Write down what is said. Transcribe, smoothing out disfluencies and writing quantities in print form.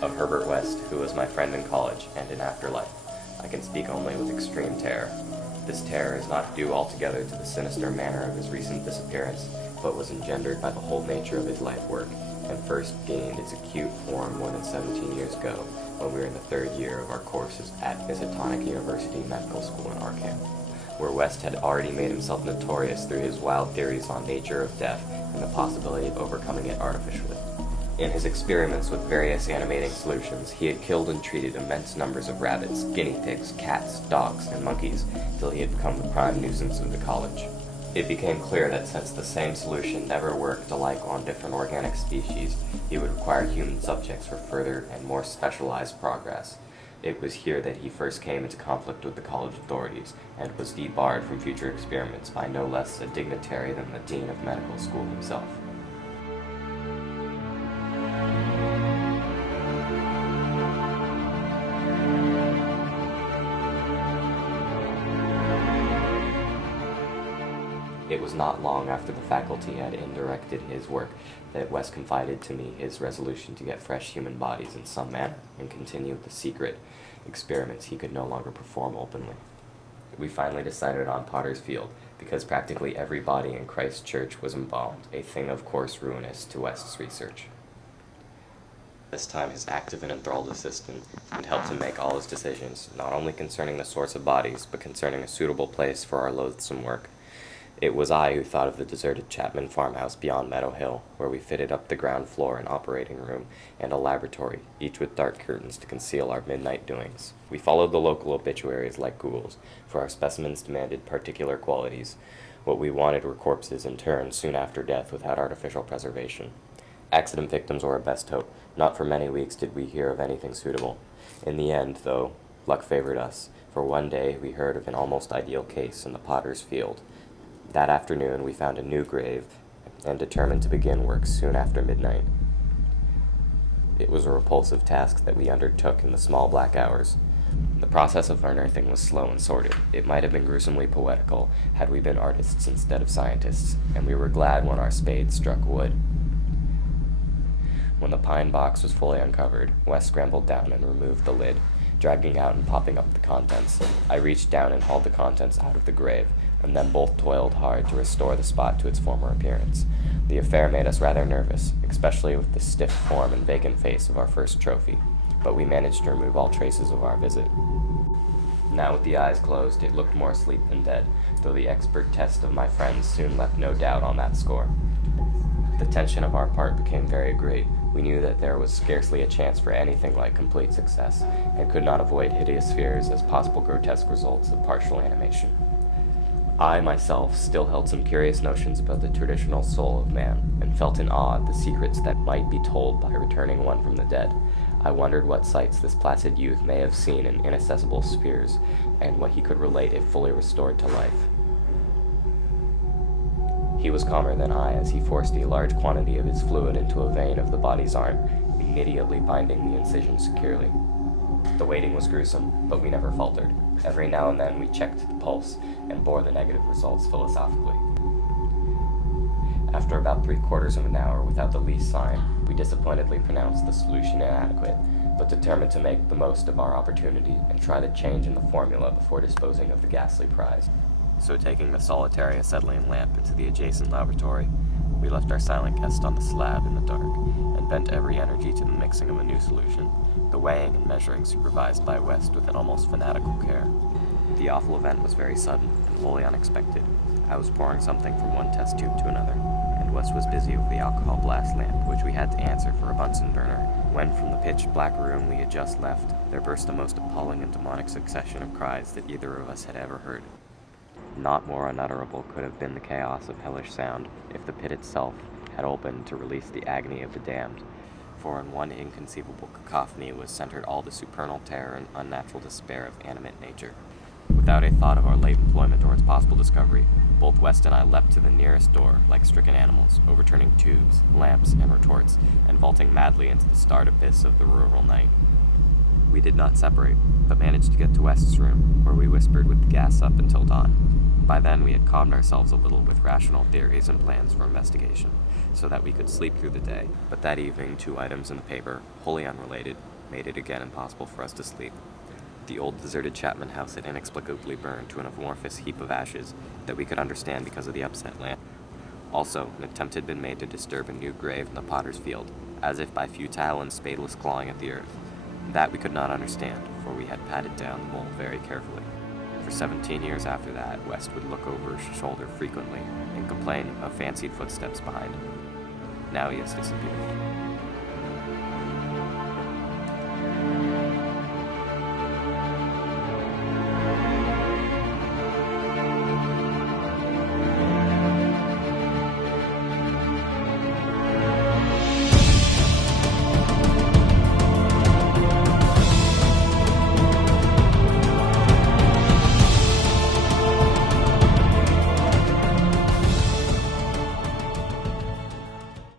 Of Herbert West, who was my friend in college and in afterlife, I can speak only with extreme terror. This terror is not due altogether to the sinister manner of his recent disappearance, but was engendered by the whole nature of his life work, and first gained its acute form more than 17 years ago, when we were in the third year of our courses at Miskatonic University Medical School in Arkham, where West had already made himself notorious through his wild theories on nature of death and the possibility of overcoming it artificially. In his experiments with various animating solutions, he had killed and treated immense numbers of rabbits, guinea pigs, cats, dogs, and monkeys, till he had become the prime nuisance of the college. It became clear that since the same solution never worked alike on different organic species, he would require human subjects for further and more specialized progress. It was here that he first came into conflict with the college authorities, and was debarred from future experiments by no less a dignitary than the dean of medical school himself. It was not long after the faculty had indirected his work that West confided to me his resolution to get fresh human bodies in some manner and continue the secret experiments he could no longer perform openly. We finally decided on Potter's Field, because practically every body in Christ Church was embalmed, a thing of course ruinous to West's research. This time his active and enthralled assistant had helped him make all his decisions, not only concerning the source of bodies, but concerning a suitable place for our loathsome work. It was I who thought of the deserted Chapman farmhouse beyond Meadow Hill, where we fitted up the ground floor and operating room and a laboratory, each with dark curtains to conceal our midnight doings. We followed the local obituaries like ghouls, for our specimens demanded particular qualities. What we wanted were corpses interned soon after death without artificial preservation. Accident victims were our best hope. Not for many weeks did we hear of anything suitable. In the end, though, luck favored us, for one day we heard of an almost ideal case in the Potter's Field. That afternoon we found a new grave and determined to begin work soon after midnight. It was a repulsive task that we undertook in the small black hours. The process of unearthing was slow and sordid. It might have been gruesomely poetical had we been artists instead of scientists, and we were glad when our spades struck wood. When the pine box was fully uncovered, Wes scrambled down and removed the lid, dragging out and popping up the contents. I reached down and hauled the contents out of the grave, and then both toiled hard to restore the spot to its former appearance. The affair made us rather nervous, especially with the stiff form and vacant face of our first trophy, but we managed to remove all traces of our visit. Now with the eyes closed, it looked more asleep than dead, though the expert test of my friends soon left no doubt on that score. The tension of our part became very great. We knew that there was scarcely a chance for anything like complete success, and could not avoid hideous fears as possible grotesque results of partial animation. I myself still held some curious notions about the traditional soul of man, and felt in awe at the secrets that might be told by returning one from the dead. I wondered what sights this placid youth may have seen in inaccessible spheres, and what he could relate if fully restored to life. He was calmer than I as he forced a large quantity of his fluid into a vein of the body's arm, immediately binding the incision securely. The waiting was gruesome, but we never faltered. Every now and then we checked the pulse and bore the negative results philosophically. After about 3/4 of an hour without the least sign, we disappointedly pronounced the solution inadequate, but determined to make the most of our opportunity and try the change in the formula before disposing of the ghastly prize. So taking the solitary acetylene lamp into the adjacent laboratory, we left our silent guest on the slab in the dark, and bent every energy to the mixing of a new solution, the weighing and measuring supervised by West with an almost fanatical care. The awful event was very sudden and wholly unexpected. I was pouring something from one test tube to another, and West was busy with the alcohol blast lamp, which we had to answer for a Bunsen burner, when from the pitch-black room we had just left, there burst a most appalling and demonic succession of cries that either of us had ever heard. Not more unutterable could have been the chaos of hellish sound if the pit itself had opened to release the agony of the damned, for in one inconceivable cacophony was centered all the supernal terror and unnatural despair of animate nature. Without a thought of our late employment or its possible discovery, both West and I leapt to the nearest door, like stricken animals, overturning tubes, lamps, and retorts, and vaulting madly into the starred abyss of the rural night. We did not separate, but managed to get to West's room, where we whispered with the gas up until dawn. By then we had calmed ourselves a little with rational theories and plans for investigation, so that we could sleep through the day. But that evening, 2 items in the paper, wholly unrelated, made it again impossible for us to sleep. The old deserted Chapman house had inexplicably burned to an amorphous heap of ashes that we could understand because of the upset lamp. Also, an attempt had been made to disturb a new grave in the potter's field, as if by futile and spadeless clawing at the earth. That we could not understand, for we had patted down the mole very carefully. For 17 years after that, West would look over his shoulder frequently and complain of fancied footsteps behind him. Now he has disappeared.